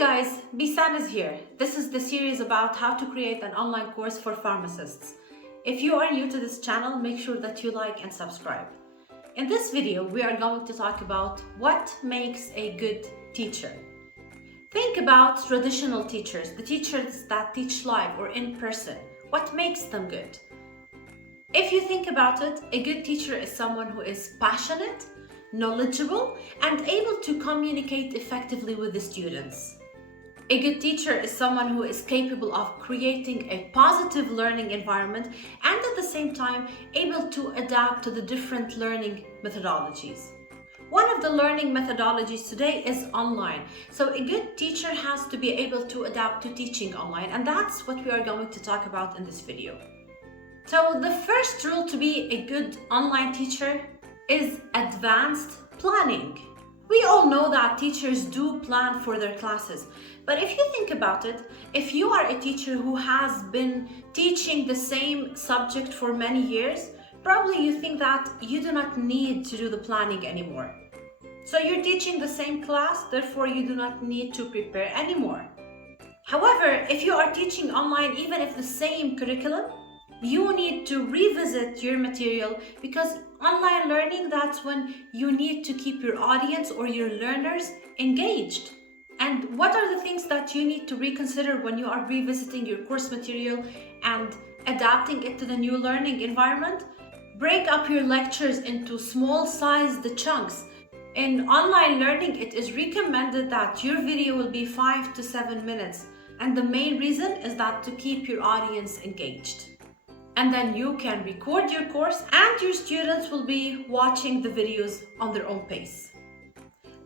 guys, Bisan is here. This is the series about how to create an online course for pharmacists. If you are new to this channel, make sure that you like and subscribe. In this video, we are going to talk about what makes a good teacher. Think about traditional teachers, the teachers that teach live or in person. What makes them good? If you think about it, a good teacher is someone who is passionate, knowledgeable, and able to communicate effectively with the students. A good teacher is someone who is capable of creating a positive learning environment and at the same time able to adapt to the different learning methodologies. One of the learning methodologies today is online. So a good teacher has to be able to adapt to teaching online, and that's what we are going to talk about in this video. So the first rule to be a good online teacher is advanced planning. We all know that teachers do plan for their classes, but if you think about it, if you are a teacher who has been teaching the same subject for many years, probably you think that you do not need to do the planning anymore. So you're teaching the same class, therefore you do not need to prepare anymore. However, if you are teaching online, even if the same curriculum, you need to revisit your material because online learning, that's when you need to keep your audience or your learners engaged. And what are the things that you need to reconsider when you are revisiting your course material and adapting it to the new learning environment? Break up your lectures into small-sized chunks. In online learning, it is recommended that your video will be 5 to 7 minutes. And the main reason is that to keep your audience engaged. And then you can record your course and your students will be watching the videos on their own pace.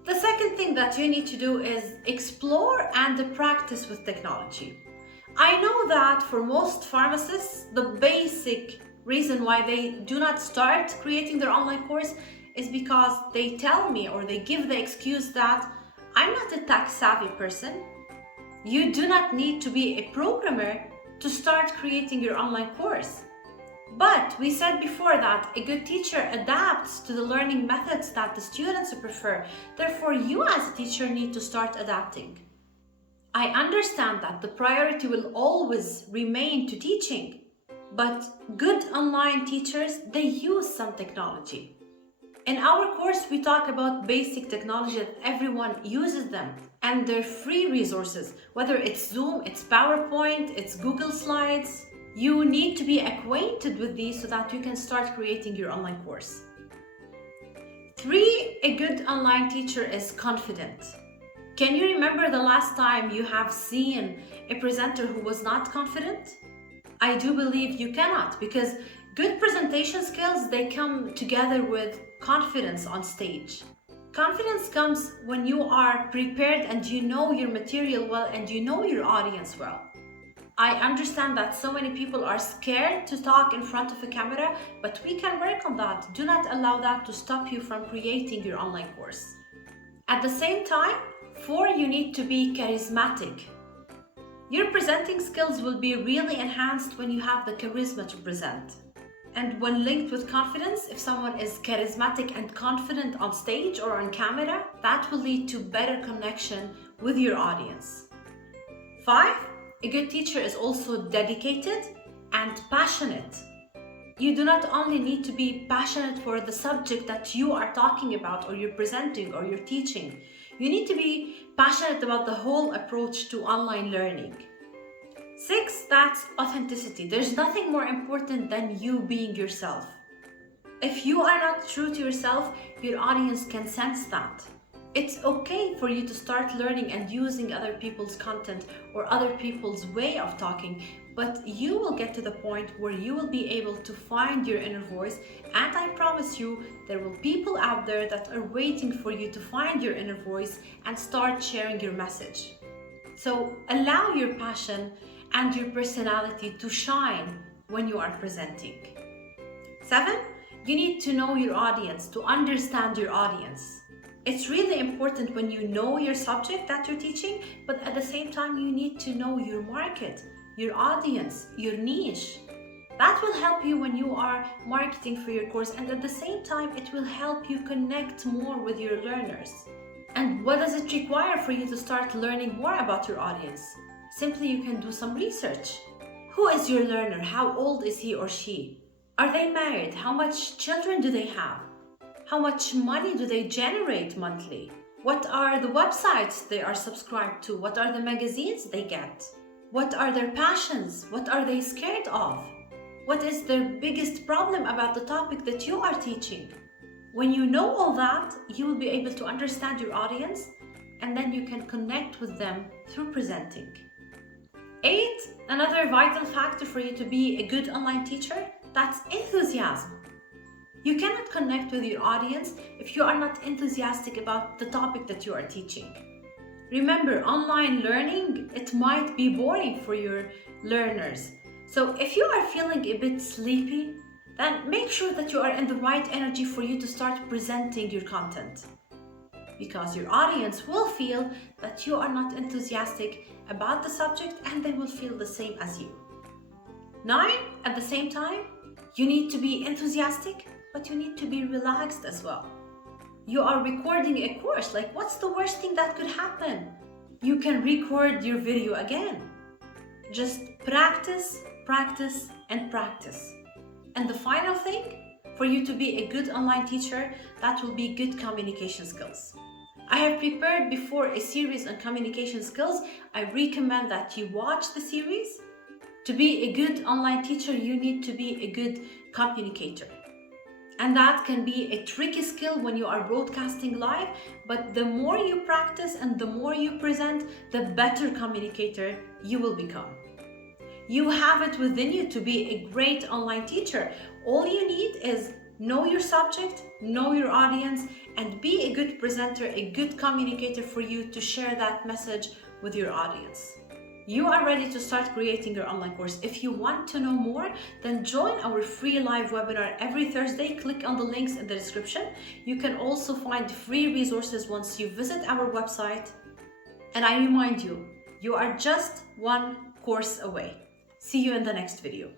The second thing that you need to do is explore and practice with technology. I know that for most pharmacists, the basic reason why they do not start creating their online course is because they tell me or they give the excuse that I'm not a tech-savvy person. You do not need to be a programmer to start creating your online course. But we said before that a good teacher adapts to the learning methods that the students prefer. Therefore, you as a teacher need to start adapting. I understand that the priority will always remain to teaching, but good online teachers, they use some technology. In our course, we talk about basic technology that everyone uses them and they're free resources, whether it's Zoom, it's PowerPoint, it's Google Slides. You need to be acquainted with these so that you can start creating your online course. 3, a good online teacher is confident. Can you remember the last time you have seen a presenter who was not confident? I do believe you cannot, because good presentation skills, they come together with confidence on stage. Confidence comes when you are prepared and you know your material well and you know your audience well. I understand that so many people are scared to talk in front of a camera, but we can work on that. Do not allow that to stop you from creating your online course. At the same time, 4, you need to be charismatic. Your presenting skills will be really enhanced when you have the charisma to present. And when linked with confidence, if someone is charismatic and confident on stage or on camera, that will lead to better connection with your audience. 5, a good teacher is also dedicated and passionate. You do not only need to be passionate for the subject that you are talking about or you're presenting or you're teaching. You need to be passionate about the whole approach to online learning. 6, that's authenticity. There's nothing more important than you being yourself. If you are not true to yourself, your audience can sense that. It's okay for you to start learning and using other people's content or other people's way of talking, but you will get to the point where you will be able to find your inner voice, and I promise you, there will be people out there that are waiting for you to find your inner voice and start sharing your message. So allow your passion and your personality to shine when you are presenting. 7, you need to know your audience, to understand your audience. It's really important when you know your subject that you're teaching, but at the same time, you need to know your market, your audience, your niche. That will help you when you are marketing for your course, and at the same time, it will help you connect more with your learners. And what does it require for you to start learning more about your audience? Simply, you can do some research. Who is your learner? How old is he or she? Are they married? How much children do they have? How much money do they generate monthly? What are the websites they are subscribed to? What are the magazines they get? What are their passions? What are they scared of? What is their biggest problem about the topic that you are teaching? When you know all that, you will be able to understand your audience, and then you can connect with them through presenting. 8, another vital factor for you to be a good online teacher, that's enthusiasm. You cannot connect with your audience if you are not enthusiastic about the topic that you are teaching. Remember, online learning, it might be boring for your learners. So if you are feeling a bit sleepy, then make sure that you are in the right energy for you to start presenting your content. Because your audience will feel that you are not enthusiastic about the subject, and they will feel the same as you. 9, at the same time, you need to be enthusiastic, but you need to be relaxed as well. You are recording a course, like what's the worst thing that could happen? You can record your video again. Just practice, practice, and practice. And the final thing, for you to be a good online teacher, that will be good communication skills. I have prepared before a series on communication skills. I recommend that you watch the series. To be a good online teacher, you need to be a good communicator. And that can be a tricky skill when you are broadcasting live, but the more you practice and the more you present, the better communicator you will become. You have it within you to be a great online teacher. All you need is know your subject, know your audience, and be a good presenter, a good communicator for you to share that message with your audience. You are ready to start creating your online course. If you want to know more, then join our free live webinar every Thursday. Click on the links in the description. You can also find free resources once you visit our website. And I remind you, you are just one course away. See you in the next video.